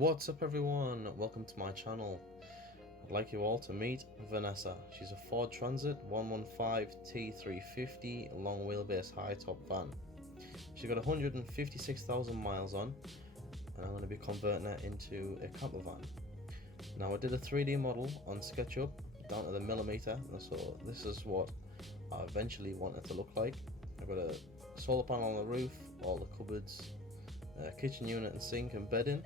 What's up everyone, welcome to my channel. I'd like you all to meet Vanessa. She's a Ford Transit 115 T350 long wheelbase high top van. She's got 156,000 miles on, and I'm going to be converting her into a camper van. Now I did a 3D model on SketchUp down to the millimeter, so this is what I eventually want it to look like. I've got a solar panel on the roof, all the cupboards, kitchen unit and sink and bedding.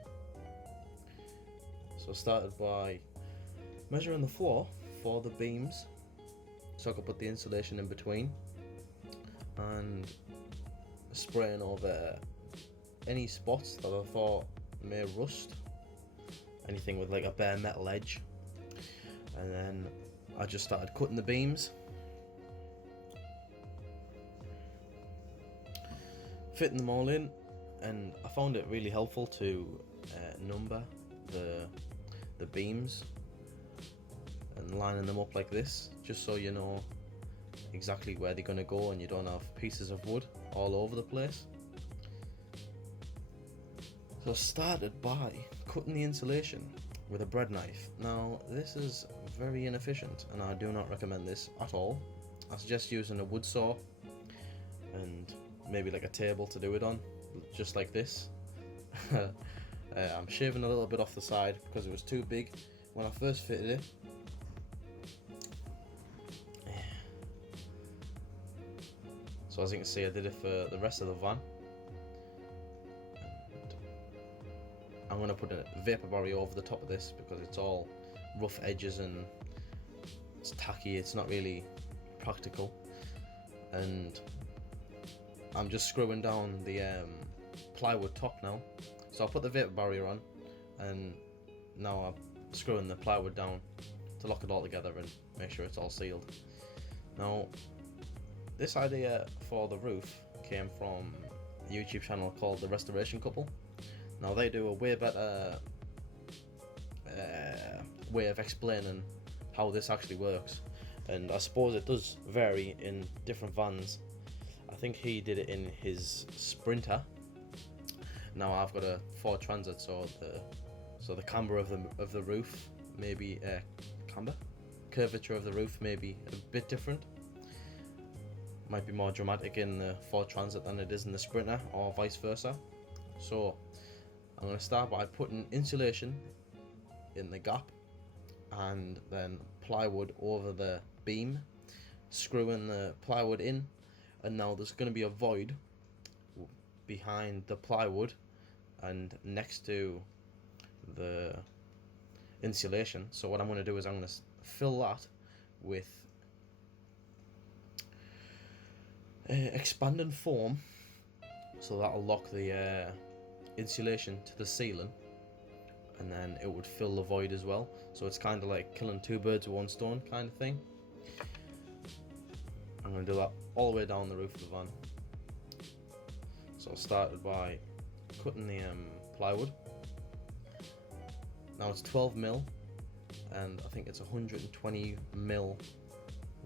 So I started by measuring the floor for the beams so I could put the insulation in between, and spraying over any spots that I thought may rust, anything with like a bare metal edge. And then I just started cutting the beams, fitting them all in, and I found it really helpful to number the beams and lining them up like this, just so you know exactly where they're going to go and you don't have pieces of wood all over the place. So I started by cutting the insulation with a bread knife. Now this is very inefficient and I do not recommend this at all. I suggest using a wood saw and maybe like a table to do it on, just like this. I'm shaving a little bit off the side because it was too big when I first fitted it. So as you can see, I did it for the rest of the van. And I'm going to put a vapor barrier over the top of this because it's all rough edges and it's tacky, it's not really practical. And I'm just screwing down the plywood top now. So I'll put the vapor barrier on, and now I'm screwing the plywood down to lock it all together and make sure it's all sealed. Now, this idea for the roof came from a YouTube channel called The Restoration Couple. Now they do a way better way of explaining how this actually works, and I suppose it does vary in different vans. I think he did it in his Sprinter. Now I've got a Ford Transit, so the camber of the roof, maybe curvature of the roof may be a bit different. Might be more dramatic in the Ford Transit than it is in the Sprinter, or vice versa. So I'm going to start by putting insulation in the gap and then plywood over the beam, screwing the plywood in, and now there's going to be a void behind the plywood and next to the insulation. So what I'm going to do is I'm going to fill that with expanding foam, so that'll lock the insulation to the ceiling, and then it would fill the void as well. So it's kind of like killing two birds with one stone kind of thing. I'm going to do that all the way down the roof of the van. So I started by cutting the plywood. Now it's 12mm, and I think it's 120mm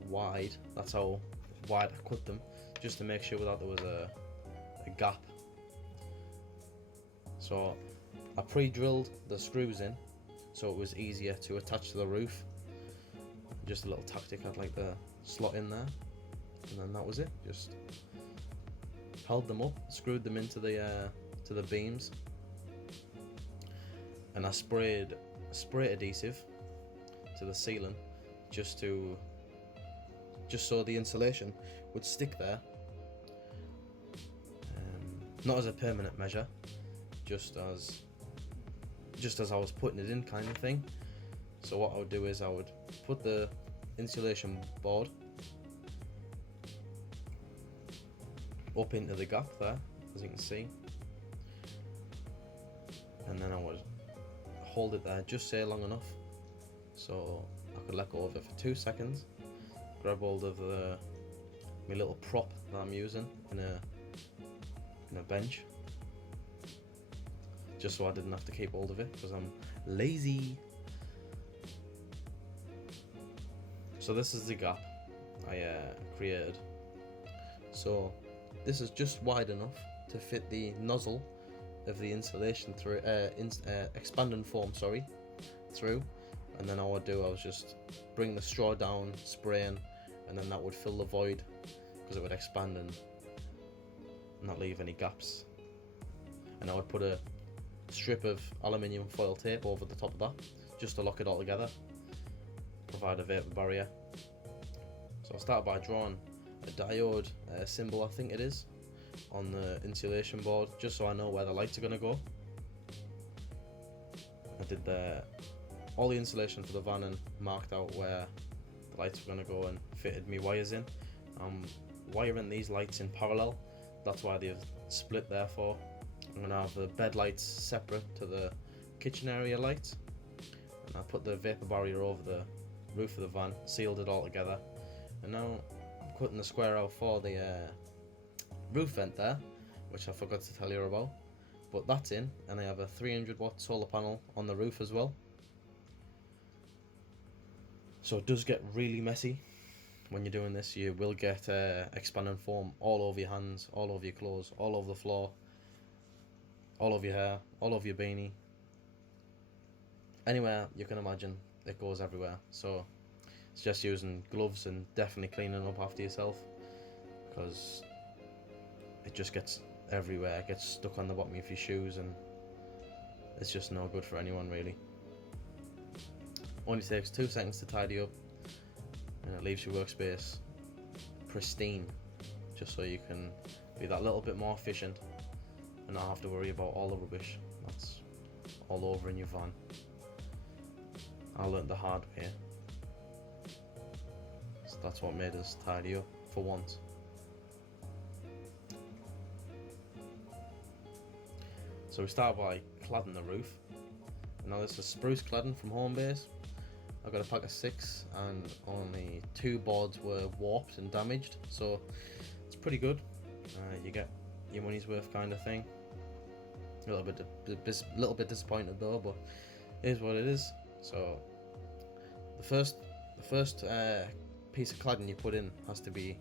wide. That's how wide I cut them, just to make sure that there was a gap. So I pre-drilled the screws in so it was easier to attach to the roof. Just a little tactic, I'd like to slot in there, and then that was it. Just held them up, screwed them into the to the beams, and I sprayed spray adhesive to the ceiling just so the insulation would stick there, not as a permanent measure, just as I was putting it in, kind of thing. So what I would do is I would put the insulation board up into the gap there, as you can see, and then I would hold it there just say long enough so I could let go of it for 2 seconds, grab hold of my little prop that I'm using in a bench, just so I didn't have to keep hold of it because I'm lazy. So this is the gap I created. So this is just wide enough to fit the nozzle of the insulation through, expanding foam, sorry, through, and then all I was just bring the straw down, spraying, and then that would fill the void because it would expand and not leave any gaps. And I would put a strip of aluminium foil tape over the top of that just to lock it all together, provide a vapor barrier. So I started by drawing a diode symbol, I think it is, on the insulation board, just so I know where the lights are going to go. I did all the insulation for the van and marked out where the lights were going to go and fitted me wires in. I'm wiring these lights in parallel, that's why they've split there for. I'm going to have the bed lights separate to the kitchen area lights, and I put the vapor barrier over the roof of the van, sealed it all together, and now I'm cutting the square out for the roof vent there, which I forgot to tell you about, but that's in, and I have a 300 watt solar panel on the roof as well. So it does get really messy when you're doing this. You will get expanding foam all over your hands, all over your clothes, all over the floor, all over your hair, all over your beanie. Anywhere you can imagine, it goes everywhere. So it's just using gloves and definitely cleaning up after yourself, because it just gets everywhere. It gets stuck on the bottom of your shoes, and it's just no good for anyone really. Only takes 2 seconds to tidy up, and it leaves your workspace pristine, just so you can be that little bit more efficient and not have to worry about all the rubbish that's all over in your van. I learnt the hard way, so that's what made us tidy up for once. So we start by cladding the roof. Now this is spruce cladding from Homebase. I got a pack of 6 and only 2 boards were warped and damaged, so it's pretty good. You get your money's worth kind of thing. A little bit disappointed though, but it is what it is. So the first piece of cladding you put in has to be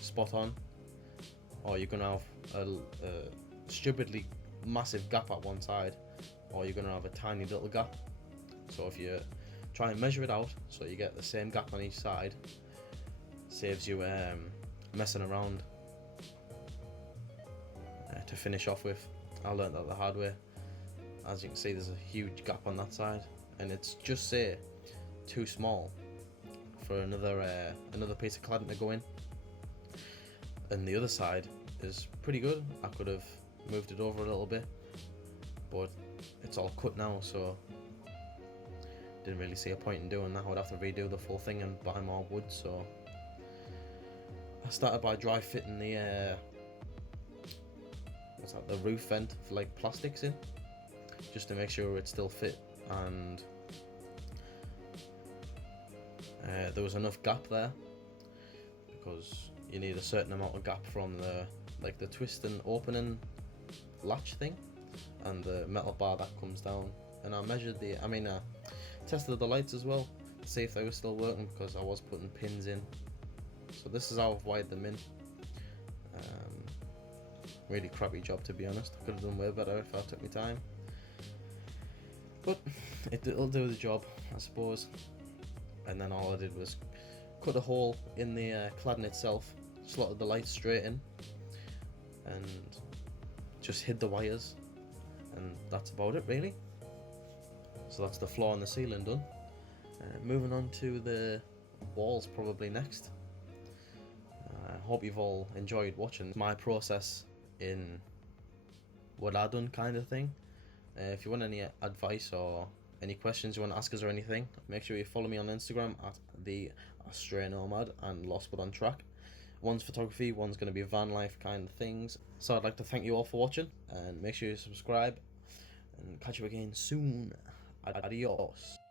spot on, or you're gonna have a stupidly massive gap at one side, or you're gonna have a tiny little gap. So if you try and measure it out so you get the same gap on each side, saves you messing around to finish off with. I learned that the hard way. As you can see, there's a huge gap on that side, and it's just say too small for another piece of cladding to go in. And the other side is pretty good. I could have moved it over a little bit, but it's all cut now, so didn't really see a point in doing that. I would have to redo the full thing and buy more wood. So I started by dry fitting the the roof vent for like plastics in, just to make sure it still fit, and there was enough gap there, because you need a certain amount of gap from the twist and opening latch thing and the metal bar that comes down. And I measured tested the lights as well to see if they were still working, because I was putting pins in. So this is how I've wired them in. Really crappy job, to be honest. I could have done way better if I took my time, but it'll do the job, I suppose. And then all I did was cut a hole in the cladding itself, slotted the lights straight in, and just hid the wires, and that's about it really. So that's the floor and the ceiling done. Moving on to the walls probably next. I hope you've all enjoyed watching my process in what I done kind of thing. If you want any advice or any questions you want to ask us or anything, make sure you follow me on Instagram at the Astray Nomad and Lost But On Track. One's photography, one's going to be van life kind of things. So I'd like to thank you all for watching, and make sure you subscribe, and catch you again soon. Adios.